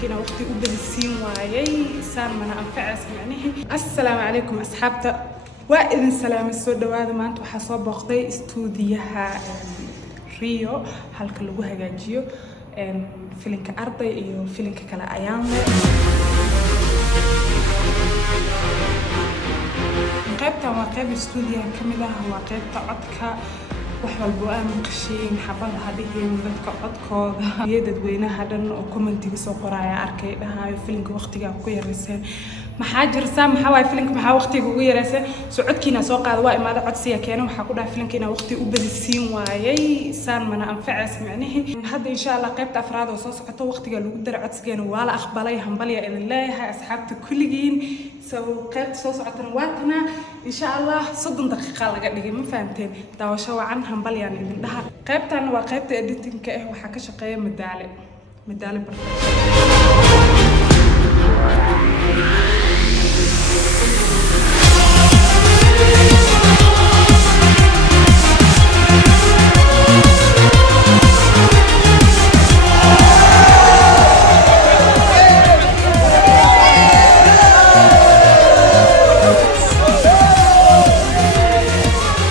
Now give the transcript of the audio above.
فيلمكينا وقتي وبدسين وايي سان من أنفعس معنيه. السلام عليكم أصحابتا وإذن سلام السودة وهذا ما أنتو حصاب وقتي استوديها ريو halka lagu hagaajiyo filinka arday iyo filinka kala ayaan qaybtan waa qayb studio kamid ah waa qaybta codka wax walba aan maqashiin xabada hadhiin dadka codkooda iyo dadweynaha dhan oo commentiga soo qoraya arkay dhahayo filinka waqtiga ku yareyseen maxaa jirta maxaa way filinka maxaa waqtiga ugu yareysay socodkiina soo qaad waa imaada codsiga keenay waxa ku dhaaf filinkiina waqti u badisiin waayay saan mana anfacas macnaheed hadda insha Allah qaybta afraad oo soo socoto waqtiga lagu dar codsigeena waa la aqbalay hambalya idin leeyahay asxaabta kulligiin soo qaybta soo socotana waatana insha Allah 30 daqiiqo laga dhigay ma fahanteen daawasho wacan hambalyaan idin dhaha qaybtan waa qaybta editing-ka waxa ka shaqeeya madaale barta